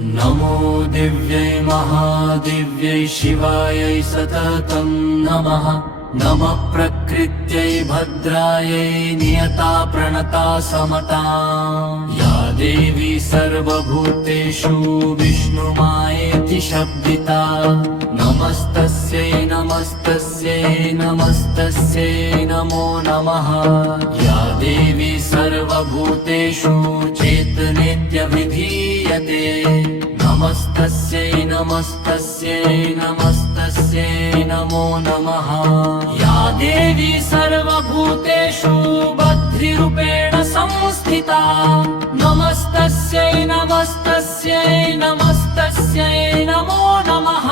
नमो दिव्यै महादिव्यै शिवायै सततं नमः। नमः प्रकृत्यै भद्रायै नियता प्रणता समता। या देवी सर्वभूतेषु विष्णुमायेति शब्दिता। नमस्तस्यै नमस्तस्यै नमस्तस्यै नमो नमः। या देवी सर्वभूतेषु चेतनेत्यभिधीयते। नमस्तस्यै नमस्तस्यै नमस्तस्यै नमो नमः। या देवी सर्वभूतेषु बद्धिरूपेण संस्थिता। नमस्तस्यै नमस्तस्यै नमस्तस्यै नमो नमः।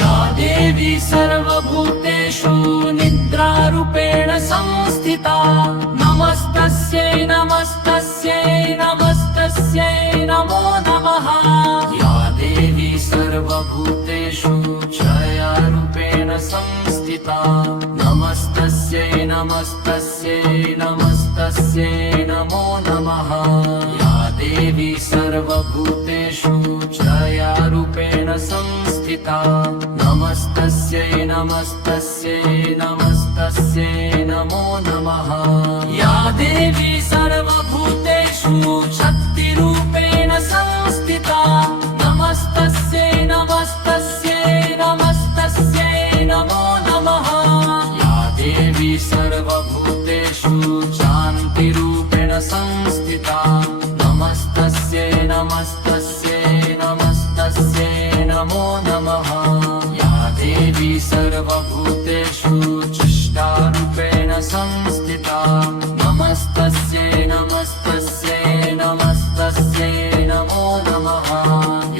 या देवी सर्वभूतेषु निद्रारूपेण संस्थिता। नमस्तस्यै नमस्तस्यै नमस्तस्यै नमो नमः। या देवी सर्वभूतेषु छायारूपेण संस्थिता। नमस्तस्यै नमस्तस्यै नमस्तस्यै नमो नमः। या देवी सर्वभूतेषु छायारूपेण संस्थिता। नमस्तस्यै नमस्तस्यै नमस्तस्यै नमो नमः। या देवी सर्वभूतेषु शक्तिरूपेण संस्थिता। नमस्तस्यै नमस्तस्यै नमस्तस्यै नमो नमः। या देवी सर्वभूतेषु शान्तिरूपेण संस्थिता। नमस्तस्यै नमस्तस्यै नमस्तस्यै नमो नमः। या देवी सर्वभूतेषु चिष्टारूपेण संस्थिता। नमस्तस्यै नमस्तस्यै नमस्तस्यै नमो नमः।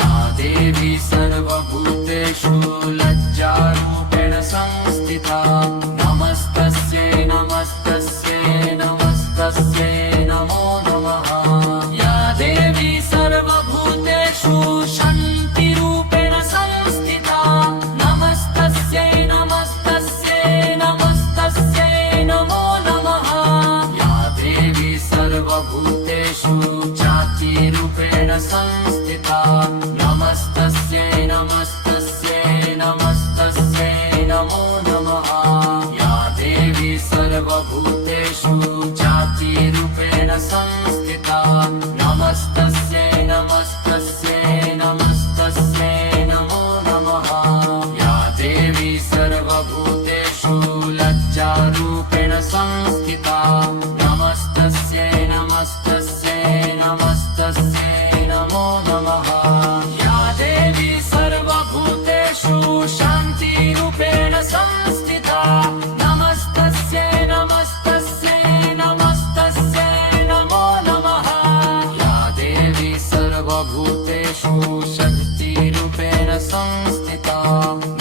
या देवी सर्वभूतेषु लज्जारूपेण संस्थिता। नमस्तस्यै नमस्तस्यै नमस्तस्यै नमो नमः। या देवी सर्वभूतेषु शान्तिरूपेण संस्थिता। नमस्तस्यै नमस्तस्यै नमस्तस्यै नमो नमः। या देवी सर्वभूतेषु चातिरूपेण संस्थिता। नमस्तस्यै नमस्तस्यै नमस्तस्यै नमो नमः। या देवी सर्वभूतेषु चातिरूपेण संस्थिता। नमस्तस्यै नमस्तस्यै नमस्तस्यै नमो नमः। या देवी सर्वभूतेषु लज्जारूपेण संस्थिता। नमस्तस्यै नमस्तस्यै नमस्तस्यै नमो नमः। या देवी सर्वभूतेषु शान्तिरूपेण संस्थिता। नमस्तस्यै नमस्तस्यै नमस्तस्यै नमो नमः। या देवी सर्वभूतेषु शक्तिरूपेण संस्थिता।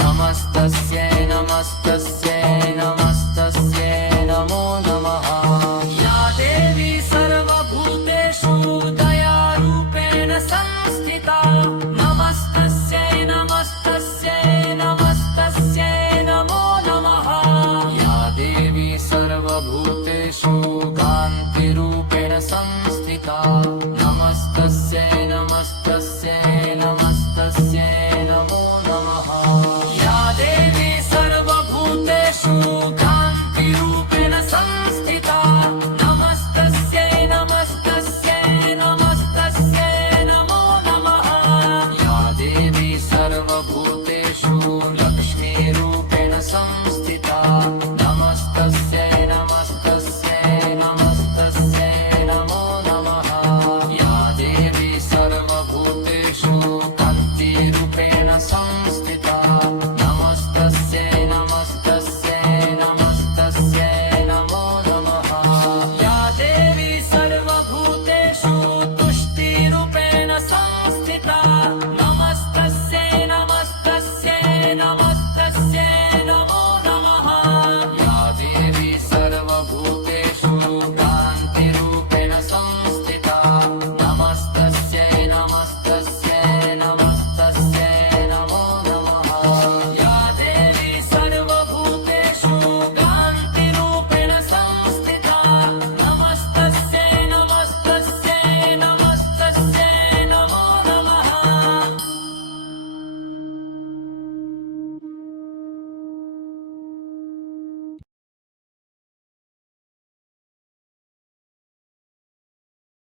नमस्तस्यै नमस्तस्यै नमस्तस्यै नमो नमः। या देवी सर्वभूतेषु दयारूपेण संस्थिता। नमस्तस्यै नमस्तस्यै नमस्तस्यै नमो नमः। या देवी सर्वभूतेषु कान्तिरूपेण संस्थिता। नमस्तस्यै नमस्तस्यै